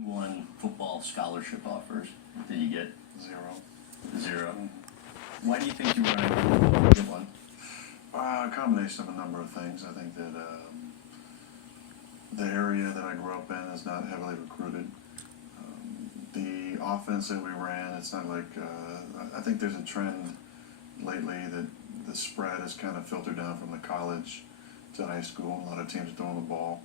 One football scholarship offers. Did you get Zero. zero? Why do you think you were unable to get one? A combination of a number of things. I think that the area that I grew up in is not heavily recruited. The offense that we ran, it's not like, I think there's a trend lately that the spread has kind of filtered down from the college to high school. A lot of teams are throwing the ball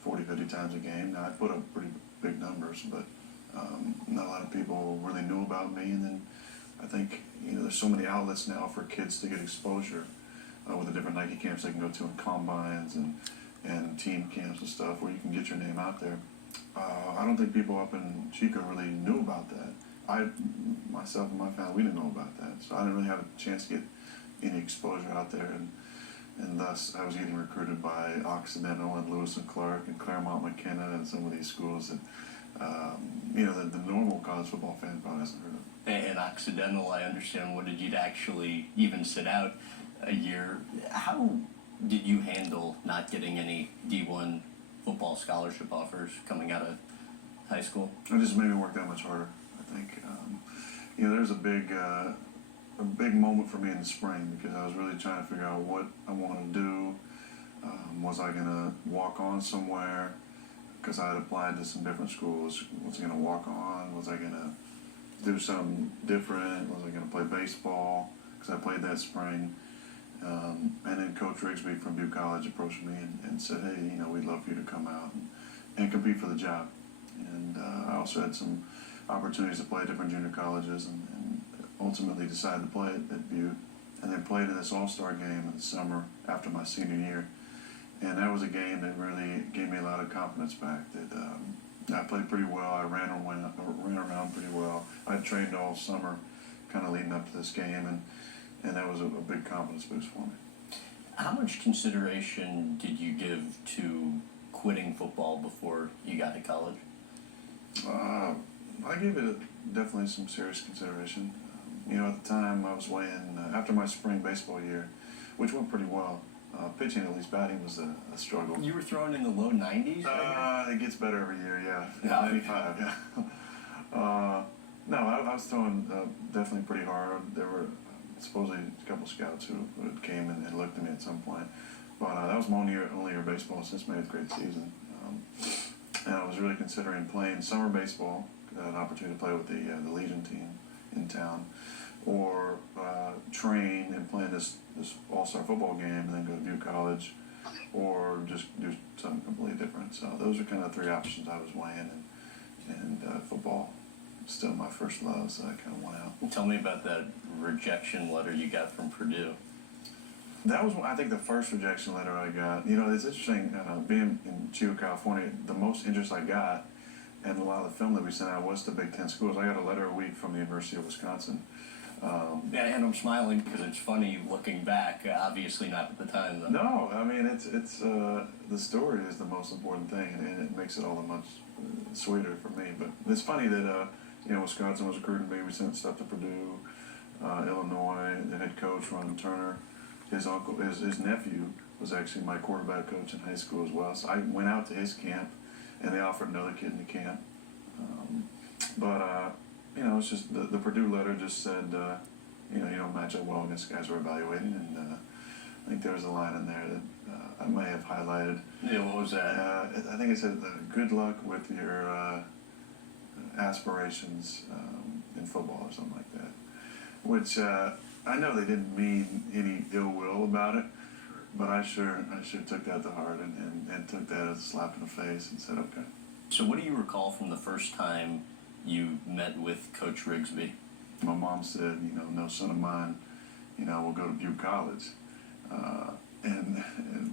40, 50 times a game. Now, I put up pretty big numbers, but not a lot of people really knew about me. And then I think, there's so many outlets now for kids to get exposure with the different Nike camps they can go to and combines and team camps and stuff where you can get your name out there. I don't think people up in Chico really knew about that. Myself and my family, we didn't know about that. So I didn't really have a chance to get any exposure out there. And thus, I was getting recruited by Occidental and Lewis and Clark and Claremont McKenna and some of these schools that, the normal college football fan probably hasn't heard of. And Occidental, I understand, wanted you to actually even sit out a year. How did you handle not getting any D1 football scholarship offers coming out of high school? It just made me work that much harder, I think. There's a big moment for me in the spring because I was really trying to figure out what I wanted to do. Was I going to walk on somewhere? Because I had applied to some different schools. Was I going to walk on? Was I going to do something different? Was I going to play baseball? Because I played that spring. And then Coach Rigsby from Butte College approached me and said, hey, we'd love for you to come out and compete for the job. And I also had some opportunities to play at different junior colleges and ultimately decided to play at Butte. And then played in this all-star game in the summer after my senior year. And that was a game that really gave me a lot of confidence back. That I played pretty well. I ran around pretty well. I trained all summer kind of leading up to this game. And that was a big confidence boost for me. How much consideration did you give to quitting football before you got to college? I gave it definitely some serious consideration. At the time I was weighing, after my spring baseball year, which went pretty well, pitching, at least batting, was a struggle. You were throwing in the low 90s? It gets better every year, yeah. Yeah. 95, yeah. No, I was throwing definitely pretty hard. There were supposedly a couple scouts who came and looked at me at some point. But that was my only year of baseball since my 8th grade season. And I was really considering playing summer baseball, an opportunity to play with the Legion team in town, or train and play this all-star football game and then go to Butte College, or just do something completely different. So those are kind of 3 options I was weighing, and football still my first love, so I kind of went out. Tell me about that rejection letter you got from Purdue. That was, I think, the first rejection letter I got. It's interesting, being in Chico, California, the most interest I got, and a lot of the film that we sent out was to Big Ten schools. I got a letter a week from the University of Wisconsin. And I'm smiling because it's funny looking back. Obviously not at the time, though. No, I mean, it's the story is the most important thing, and it makes it all the much sweeter for me. But it's funny that, Wisconsin was recruiting me. We sent stuff to Purdue, Illinois. The head coach, Ron Turner, his nephew was actually my quarterback coach in high school as well. So I went out to his camp, and they offered another kid in the camp. It's just the Purdue letter just said, you don't match up well against guys we're evaluating, and I think there was a line in there that I may have highlighted. Yeah, what was that? I think it said, good luck with your aspirations in football or something like that, which I know they didn't mean any ill will about it, but I sure took that to heart and took that as a slap in the face and said, okay. So what do you recall from the first time you met with Coach Rigsby? My mom said, no son of mine, will go to Butte College, and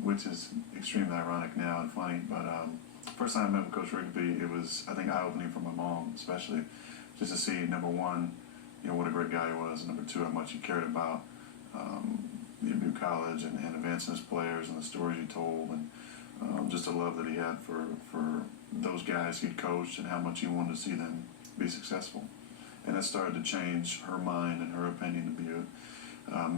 which is extremely ironic now and funny. But first time I met with Coach Rigsby, it was, I think, eye-opening for my mom, especially, just to see, number one, what a great guy he was, and number two, how much he cared about Butte College and advancing his players and the stories he told, and just the love that he had for those guys he'd coached and how much he wanted to see them be successful. And that started to change her mind and her opinion of Butte.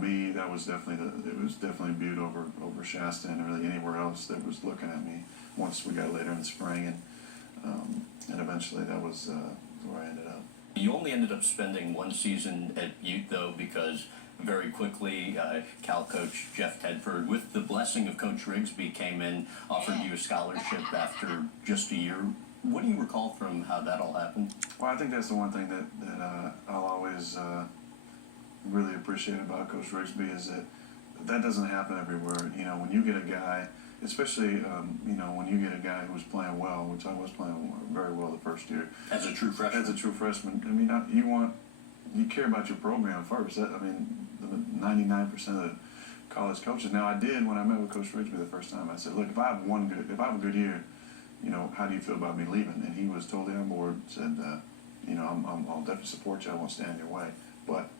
Me, it was definitely Butte over Shasta and really anywhere else that was looking at me once we got later in the spring. And eventually that was where I ended up. You only ended up spending one season at Ute, though, because very quickly Cal coach Jeff Tedford, with the blessing of Coach Rigsby, came in, offered you a scholarship after just a year. What do you recall from how that all happened? Well, I think that's the one thing that I'll always really appreciate about Coach Rigsby is that doesn't happen everywhere. You know, when you get a guy, especially when you get a guy who's playing well, which I was playing very well the first year. As a true freshman? As a true freshman. I mean, you care about your program first. I mean, 99% of the college coaches. Now, I did when I met with Coach Rigsby the first time. I said, look, if I have a good year, how do you feel about me leaving? And he was totally on board. Said, I'll definitely support you. I won't stand in your way. But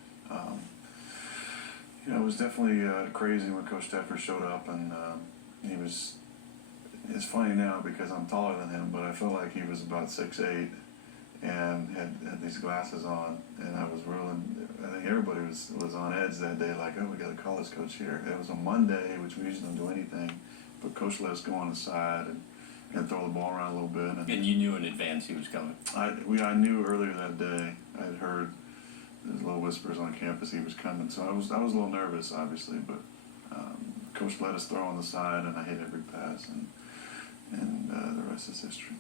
it was definitely crazy when Coach Tedford showed up, and he was. It's funny now because I'm taller than him, but I felt like he was about 6'8", and had these glasses on, and I was I think everybody was on edge that day, like, oh, we got a college coach here. It was a Monday, which we usually don't do anything, but Coach let us go on the side and throw the ball around a little bit. And you knew in advance he was coming? I knew earlier that day. I had heard there's little whispers on campus he was coming, so I was a little nervous, obviously, but Coach let us throw on the side, and I hit every pass, and the rest is history.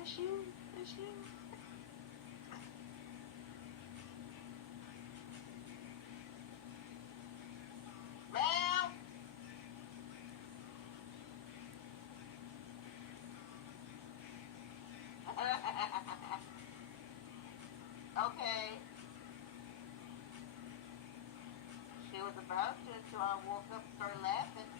That's you. That's you. Ma'am. Okay. She was about to until I woke up and started laughing.